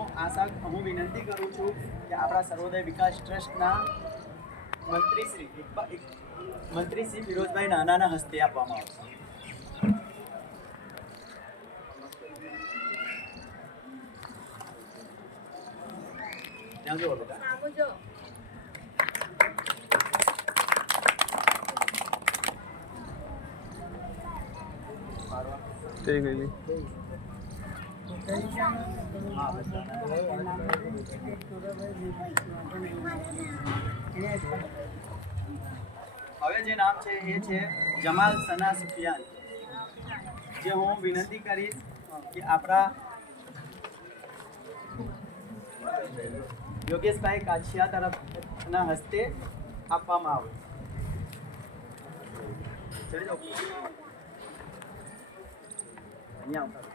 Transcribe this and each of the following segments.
આશા, હું વિનંતી કરું છું કે આપણા સર્વોદય વિકાસ ટ્રસ્ટના મંત્રી શ્રી મંત્રી શ્રી ફિરોજભાઈ નાનાના હસ્તે આપવામાં આવશે તે ગયેલી. હવે જે નામ છે એ છે જમાલ સના સુફિયાન જે હું વિનંતી કરીશ કે આપણા યોગેશભાઈ કાછિયા તરફના હસ્તે આપવામાં આવે ચડી જાઓ અહીંયા આવતા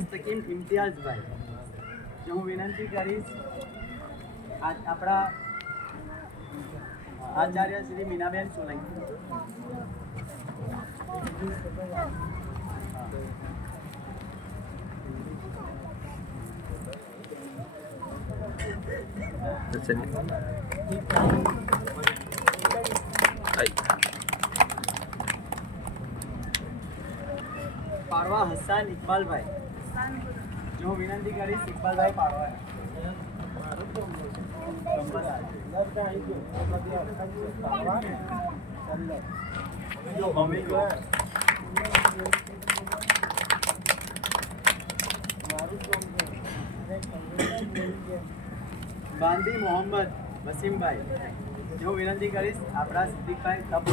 મુસ્તકીમ ઇમ્તિયાઝભાઈ જે હું વિનંતી કરીશ આ આપણા આચાર્ય શ્રી મીનાબેન સોલંકી પાડવા હસાન ઇકબાલભાઈ જો હું વિનંતી કરીશ ઇકબાલભાઈ પાડવા મમ્મી લો. બાંધી મોહમ્મદ વસીમભાઈ જો હું વિનંતી કરીશ આપણા સિદ્દીકભાઈ તપ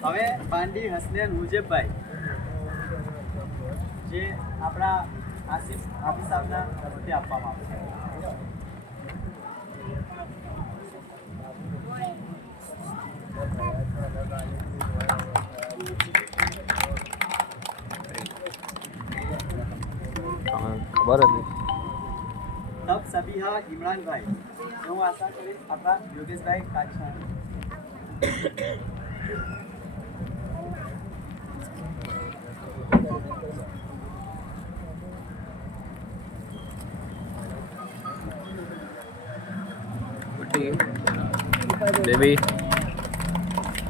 હવે બાંડી હસનેન મુજેબભાઈ જે આપણા આસિફ હાફિઝ સાહેબના હસ્તે આપવામાં આવશે ખબર જ નહીં તબ સબીહા ઇમરાનભાઈ હું આશા કરીશ આપણા યોગેશભાઈ કાછા ઉઠી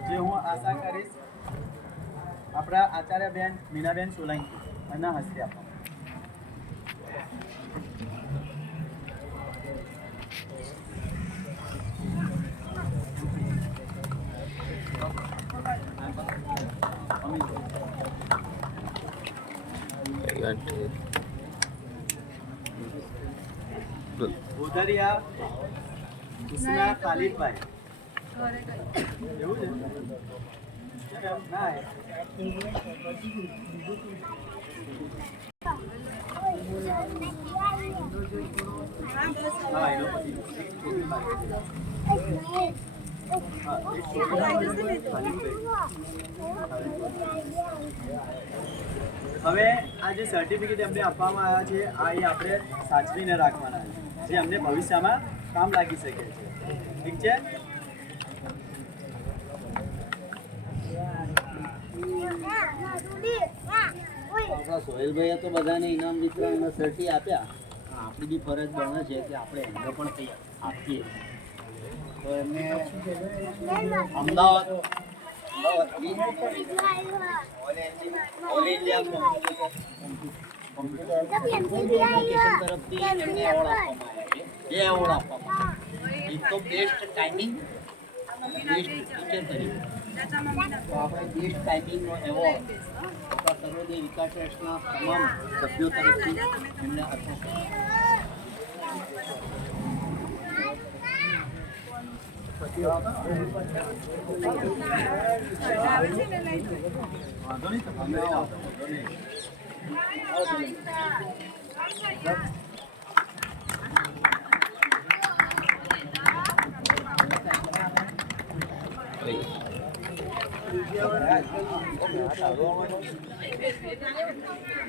હસ્તે થશે. તો છોરાનો તબ ફૈઝાન ફૈસલભાઈ જે હું આશા કરીશ આપણા આચાર્યબેન મીનાબેન સોલંકી એના હસ્તે આપવા અમિત ટ્વેન્ટી ગોધરિયા કૃષ્ણા ખાલિદભાઈ હવે આ જે સર્ટિફિકેટ એમને આપવામાં આવ્યા છે, આ એ આપણે સાચવીને રાખવાના છે, જે અમને ભવિષ્યમાં કામ લાગી શકે છે. ઠીક છે? સોહેલભાઈએ તો બધાને ઇનામ વિતરણ સર્ટી આપ્યા. પણ આપણી બી ફરજ બને છે કે આપણે એમને પણ આપીએ. તો એમને અમદાવાદ ઓલ તરફથી એવોર્ડ આપવામાં આવે છે. એવોર્ડ આપવામાં. એક તો બેસ્ટ ટાઈમિંગ બેસ્ટ ટીચર તરીકે. તો આપણે બેસ્ટ ટાઈમિંગનો એવોર્ડ આપણા સર્વોદય વિકાસ ટ્રસ્ટના તમામ સભ્યો તરફથી એમને કરવામાં વાંધો નહીં તમે આવો વાંધો નહીં.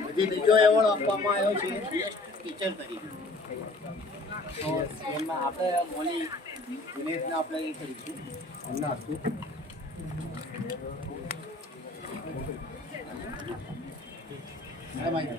હજી બીજો એવોર્ડ આપવામાં આવ્યો છે ટીચર તરીકે. તો એમાં આપણે મોલી દિનેશને આપણે એ કરીશું. એમના હસ્તું મેડમ આવી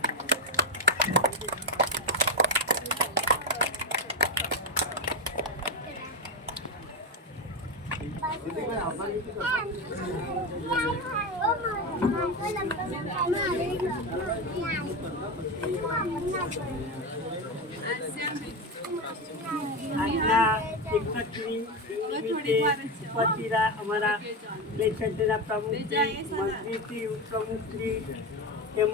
ઉપસ્થિત અમારા પ્રેસિડેન્ટના પ્રમુખશ્રી મંત્રીશ્રી ઉપપ્રમુખશ્રી તેમજ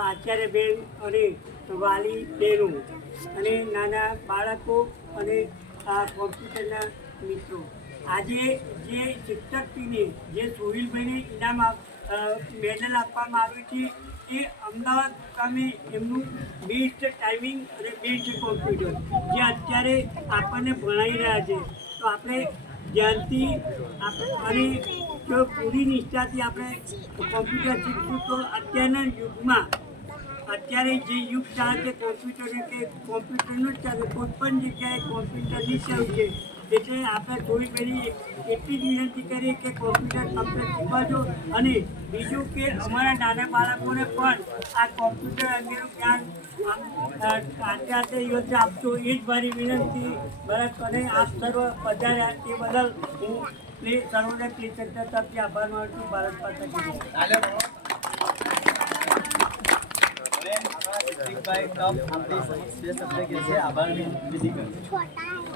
આચાર્યબેન અને વાલી બહેનો અને નાના બાળકો અને કોમ્પ્યુટરના મિત્રો. આજે જે શિક્ષકશ્રીને જે સોહિલભાઈને ઇનામ મેડલ આપવામાં આવ્યું છે, એ અમદાવાદ મુકામે એમનું બેસ્ટ ટાઈમિંગ અને બેસ્ટ કોમ્પ્યુટર, જે અત્યારે આપણને ભણાવી રહ્યા છે. તો આપણે ધ્યાનથી અને જો પૂરી નિષ્ઠાથી આપણે કોમ્પ્યુટર શીખશું, તો અત્યારના યુગમાં, અત્યારે જે યુગ ચાલે છે કોમ્પ્યુટર કે કોમ્પ્યુટરનું જ ચાલે કોઈ પણ જગ્યાએ કોમ્પ્યુટરની જરૂર છે. એટલે આપણે થોડી પેલી એટલી જ વિનંતી કરીએ કે કોમ્પ્યુટર કમ્પ્લીટ શીખવાજો અને બીજું કે અમારા નાના બાળકોને પણ આ કોમ્પ્યુટર અંગેનું જ્ઞાન આટલે આટલે યોજના આપજો. એ જ મારી વિનંતી. બરાબર અને આપ સર્વ પધાર્યા તે બદલ હું પ્લે સર્વને પ્લે સેન્ટર તરફથી આભાર માનું છું. ભારત પાસે આભારની વિધિ કરે